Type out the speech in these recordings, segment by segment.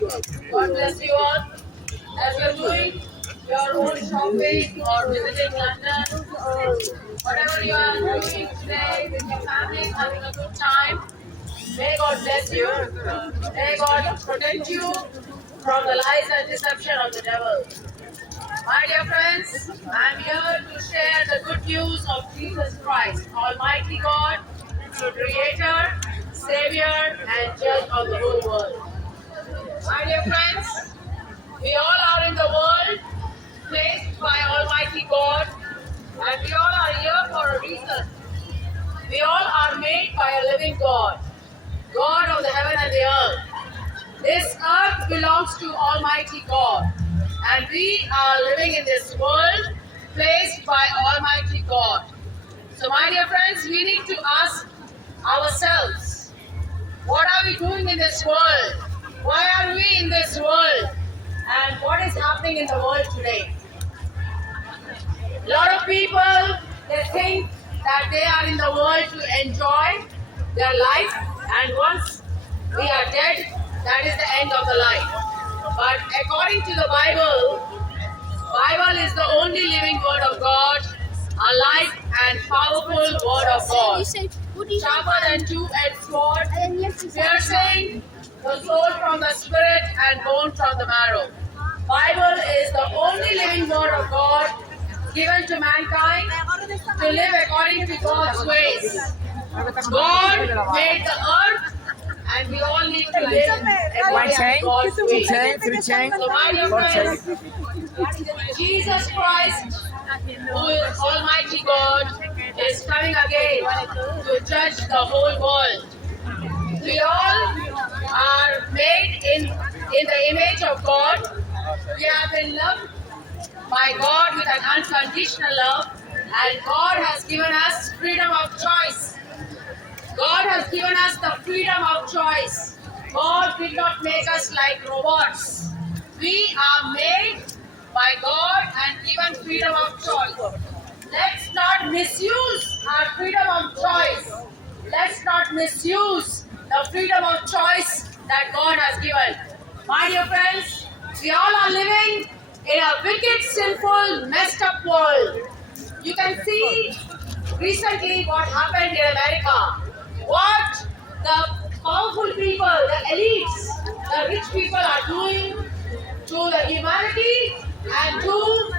God bless you all. As you're doing your own shopping or visiting London, whatever you are doing today with your family, having a good time, may God bless you. May God protect you from the lies and deception of the devil. My dear friends, I'm here to share the good news of Jesus Christ, Almighty God, Creator, Savior, and Judge of the whole world. My dear friends, we all are in the world, placed by Almighty God, and we all are here for a reason. We all are made by a living God, God of the heaven and the earth. This earth belongs to Almighty God, and we are living in this world, placed by Almighty God. So my dear friends, we need to ask ourselves, what are we doing in this world? Why are we in this world? And what is happening in the world today? A lot of people, they think that they are in the world to enjoy their life, and once we are dead, that is the end of the life. But according to the Bible is the only living word of God, alive and powerful word of God. Sharper than two-edged sword, piercing the soul from the spirit and bone from the marrow. Bible is the only living word of God given to mankind to live according to God's ways. God made the earth, and we all need to live according to God's ways. So my dear friends, Jesus Christ, who is Almighty God, is coming again to judge the whole world. We all are made in the image of God. We have been loved by God with an unconditional love, and God has given us freedom of choice. God has given us the freedom of choice. God did not make us like robots. We are made by God and given freedom of choice. Let's not misuse our freedom of choice. Let's not misuse the freedom of choice that God has given. My dear friends, we all are living in a wicked, sinful, messed up world. You can see recently what happened in America. What the powerful people, the elites, the rich people are doing to the humanity and to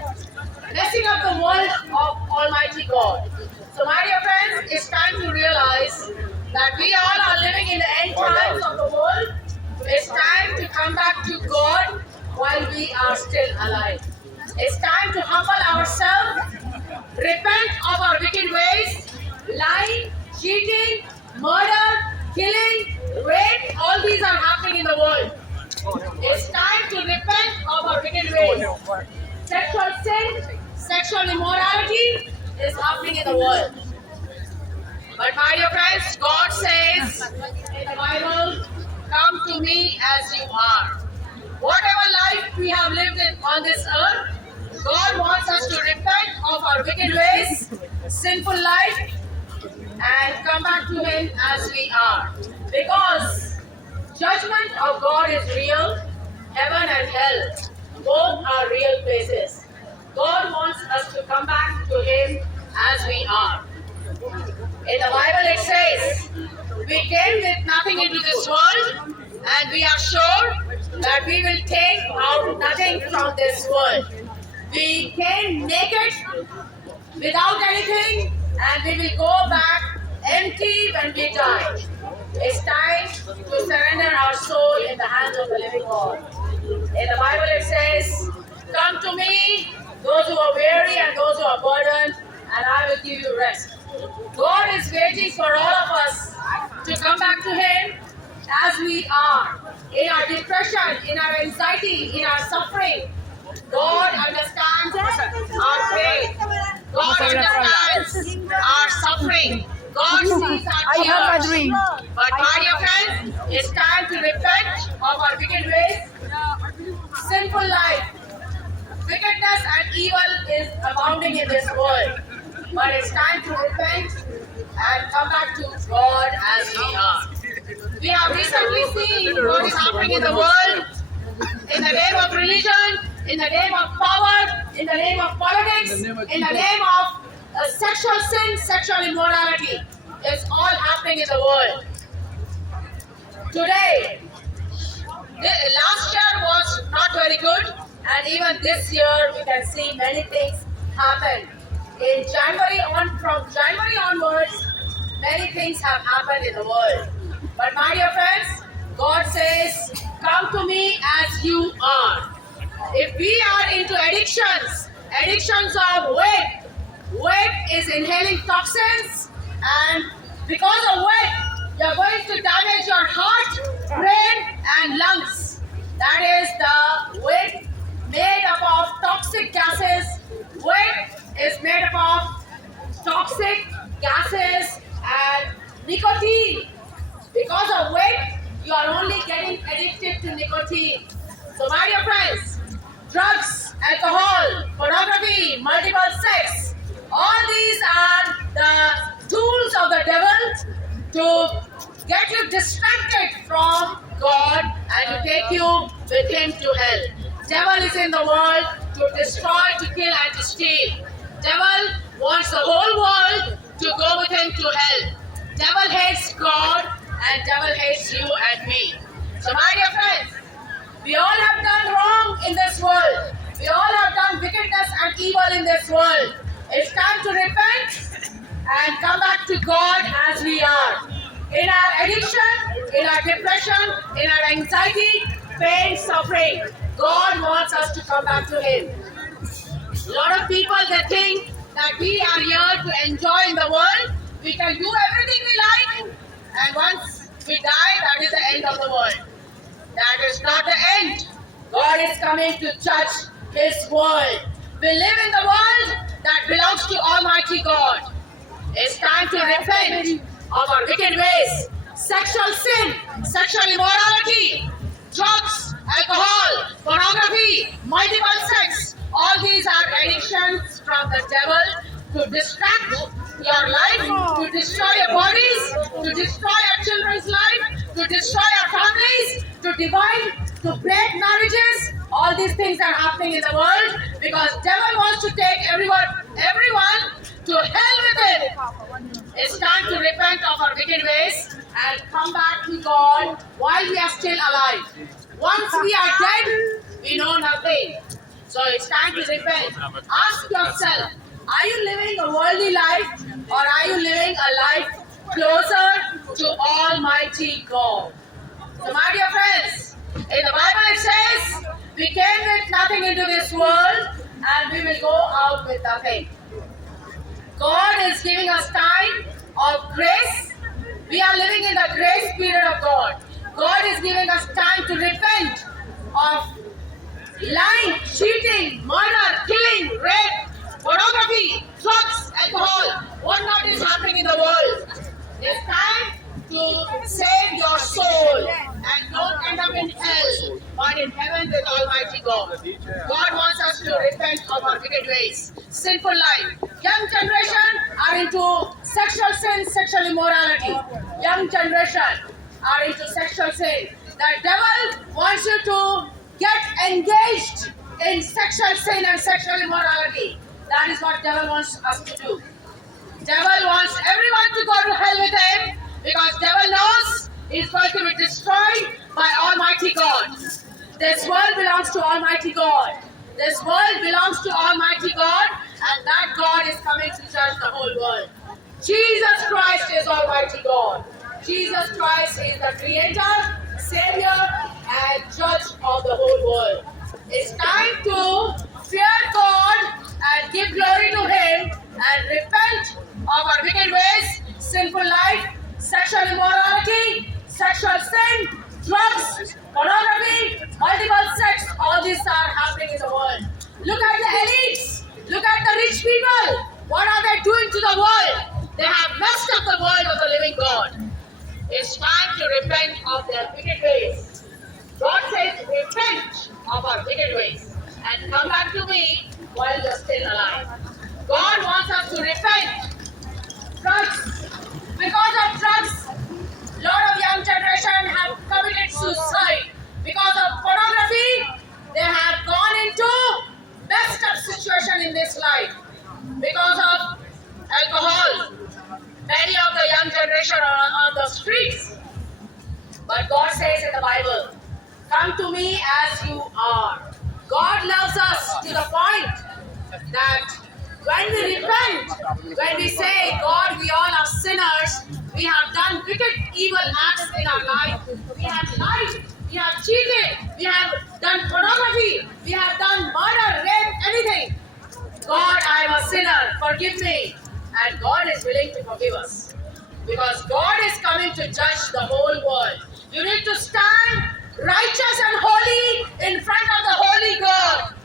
messing up the world of Almighty God. So my dear friends, it's time to realize that we all are living in the end times of the world. It's time to come back to God while we are still alive. It's time to humble ourselves, repent of our wicked ways, lying, cheating, murder, killing, rape, all these are happening in the world. It's time to repent of our wicked ways. Sexual sin, sexual immorality is happening in the world. But my dear friends, God says in the Bible, come to me as you are. Whatever life we have lived on this earth, God wants us to repent of our wicked ways, sinful life, and come back to Him as we are. Because judgment of God is real, heaven and hell, both are real places. God wants us to come back to Him as we are. In the Bible it says, we came with nothing into this world, and we are sure that we will take out nothing from this world. We came naked, without anything, and we will go back empty when we die. It's time to surrender our soul in the hands of the living God. In the Bible it says, come to me, those who are weary and those who are burdened, and I will give you rest. God is waiting for all of us to come back to Him as we are. In our depression, in our anxiety, in our suffering, God understands our pain. God understands our suffering. God sees our tears. But my dear friends, it's time to repent of our wicked ways, sinful life. Wickedness and evil is abounding in this world. But it's time to repent and come back to God as we are. We have recently seen what is happening in the world in the name of religion, in the name of power, in the name of politics, in the name of sexual sin, sexual immorality. It's all happening in the world. Today, last year was not very good, and even this year we can see many things happen. From January onwards, many things have happened in the world. But my dear friends, God says, come to me as you are. If we are into addictions of weight is inhaling toxins, and because of weight, you're going to damage your heart, brain, and lungs. That is the weight made up of toxic gases. Weight is made up of toxic gases and nicotine. Because of weight, you are only getting addicted to nicotine. So my dear friends, drugs, alcohol, pornography, multiple sex, all these are the tools of the devil to get you distracted from God and to take you with him to hell. Devil is in the world to destroy, to kill, and to steal. Devil wants the whole world to go with him to hell. Devil hates God and devil hates you and me. So my dear friends, we all have done wrong in this world. We all have done wickedness and evil in this world. It's time to repent and come back to God as we are. In our addiction, in our depression, in our anxiety, pain, suffering, God wants us to come back to him. A lot of people, they think that we are here to enjoy in the world. We can do everything we like, and once we die, that is the end of the world. That is not the end. God is coming to judge his world. We live in the world that belongs to Almighty God. It's time to repent of our wicked ways. Sexual sin, sexual immorality, drugs, alcohol, pornography, multiple sex. All these are addictions from the devil to distract your life, to destroy your bodies, to destroy your children's life, to destroy your families, to divide, to break marriages. All these things are happening in the world because devil wants to take everyone to hell with it. It's time to repent of our wicked ways and come back to God while we are still alive. Once we are dead, we know nothing. So it's time to repent. Ask yourself, are you living a worldly life or are you living a life closer to Almighty God? So my dear friends, in the Bible it says, we came with nothing into this world and we will go out with nothing. God is giving us time of grace. We are living in the grace period of God. God is giving us time to repent of lying, cheating, murder, killing, rape, pornography, drugs, alcohol, what not is happening in the world. It's time to save your soul and don't end up in hell, but in heaven with Almighty God. God wants us to repent of our wicked ways, sinful life. Young generation are into sexual sin, sexual immorality. Young generation are into sexual sin. The devil wants you to get engaged in sexual sin and sexual immorality. That is what devil wants us to do. Devil wants everyone to go to hell with him because devil knows he's going to be destroyed by Almighty God. This world belongs to Almighty God. This world belongs to Almighty God, and that God is coming to judge the whole world. Jesus Christ is Almighty God. Jesus Christ is the Creator, Savior, and Judge of the whole world. It's time to fear God and give glory to Him and repent of our wicked ways, sinful life, sexual immorality, sexual sin, drugs, pornography, multiple sex. All these are happening in the world. Look at the elites. Look at the rich people. What are they doing to the world? They have messed up the world of the living God. It's time to repent of their wicked ways. God says, repent of our wicked ways and come back to me while you're still alive. God wants us to repent. Drugs. Because of drugs, a lot of young generation have committed suicide. Because of pornography, pressure on the streets. But God says in the Bible, come to me as you are. God loves us to the point that when we repent, when we say, God, we all are sinners, we have done wicked, evil acts in our life, we have lied, we have cheated, we have done pornography, we have done murder, rape, anything. God, I am a sinner, forgive me. And God is willing to forgive us. Because God is coming to judge the whole world. You need to stand righteous and holy in front of the holy God.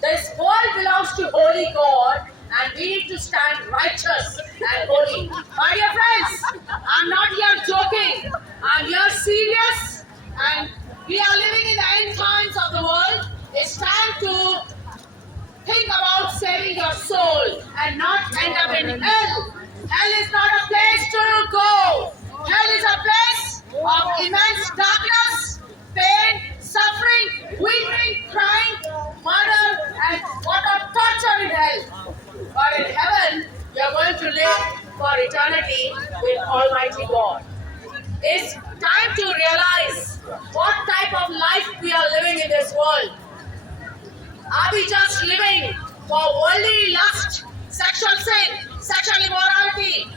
This world belongs to holy God, and we need to stand righteous and holy. My dear friends, I'm not here joking. I'm here serious, and we are living in the end times of the world. It's time to think about saving your soul and not end up in hell. Hell is not a place to go. Hell is a place of immense darkness, pain, suffering, weeping, crying, murder, and what a torture in hell. But in heaven, you are going to live for eternity with Almighty God. It's time to realize what type of life we are living in this world. Are we just living for worldly lust, sexual sin, sexual immorality,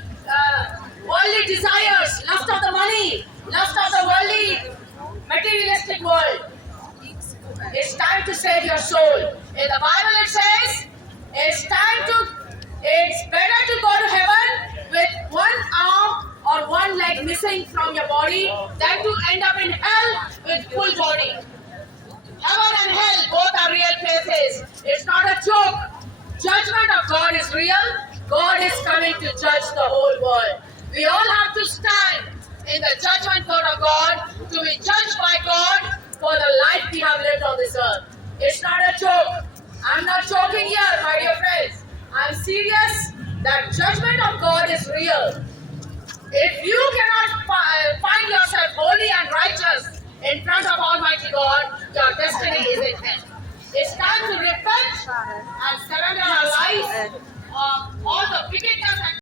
worldly desires, lust of the money, lust of the worldly, materialistic world? It's time to save your soul. In the Bible it says, it's better to go to heaven with one arm or one leg missing from your body than to end up in hell with full body. Heaven and hell both are real places. It's not a joke. Judgment of God is real. God is coming to judge the whole world. We all have to stand in the judgment court of God to be judged by God for the life we have lived on this earth. It's not a joke. I'm not joking here, my dear friends. I'm serious that judgment of God is real. If you cannot find yourself holy and righteous in front of Almighty God, your destiny is in hell. It's time to repent and surrender our lives of all the wickedness and